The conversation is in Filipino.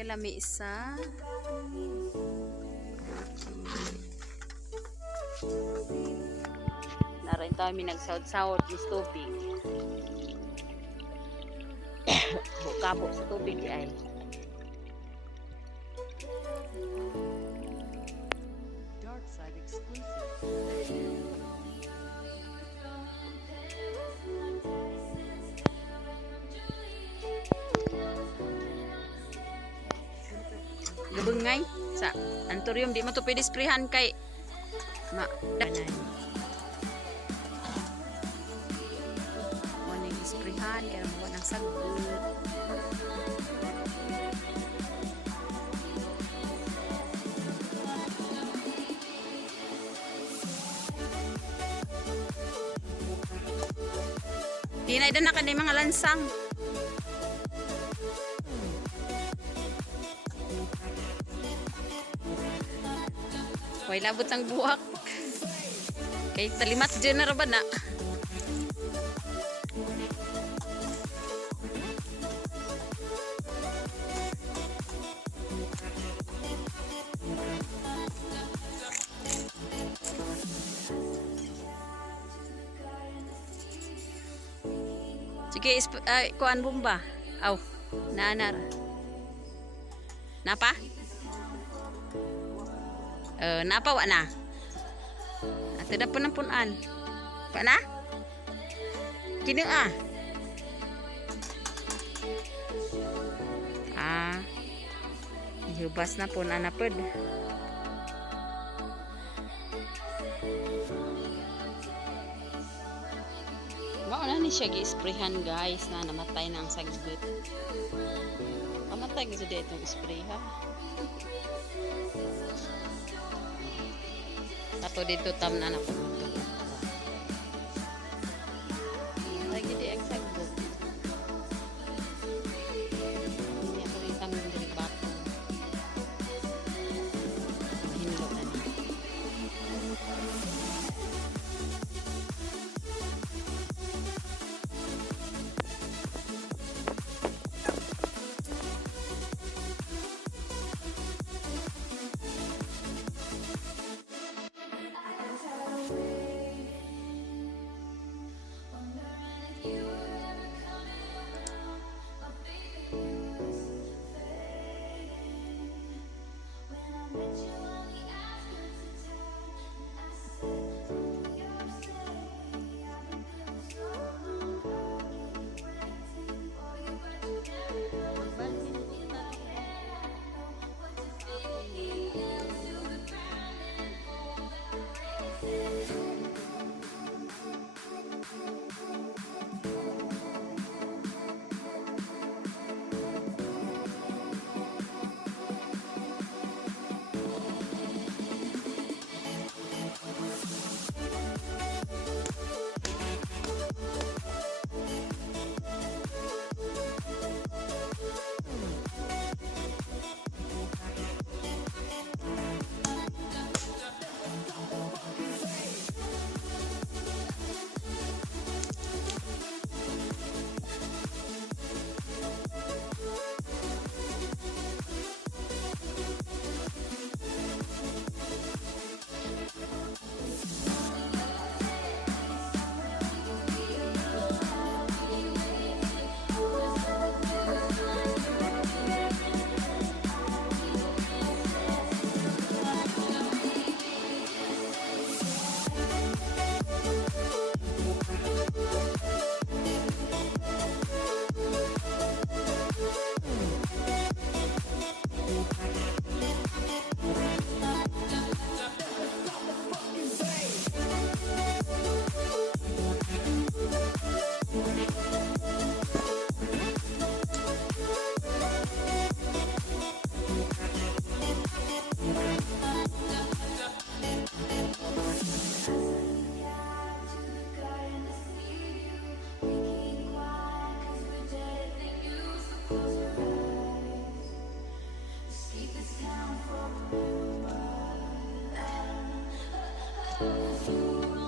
kalami isa. Naroon kami nagsawd-sawd ng tubig. Bukabo sa tubig ay. Dark Side exclusive. Gabungay sa antorium di mo to pwede sprayhan kay danan. Mo ning sprayhan kay mo nang sagbot. Tinay na kanay mga lansang. Way labot ang buhak. Kay talimat dyan na ba na? Sige, kuan bomba. Aw, naanar. Napa? Napa wa na? Ato na po ng punan. Pa na? Kini hubas na po na napod. Mauna ni siya gi-sprayhan guys na namatay na ang sagbot. Mamatay kasi dito itong spray ha. Ato dito tam na ako. Lagi di ang sagbot. Hindi ako rin tam yung bato. Hinlo na niya. You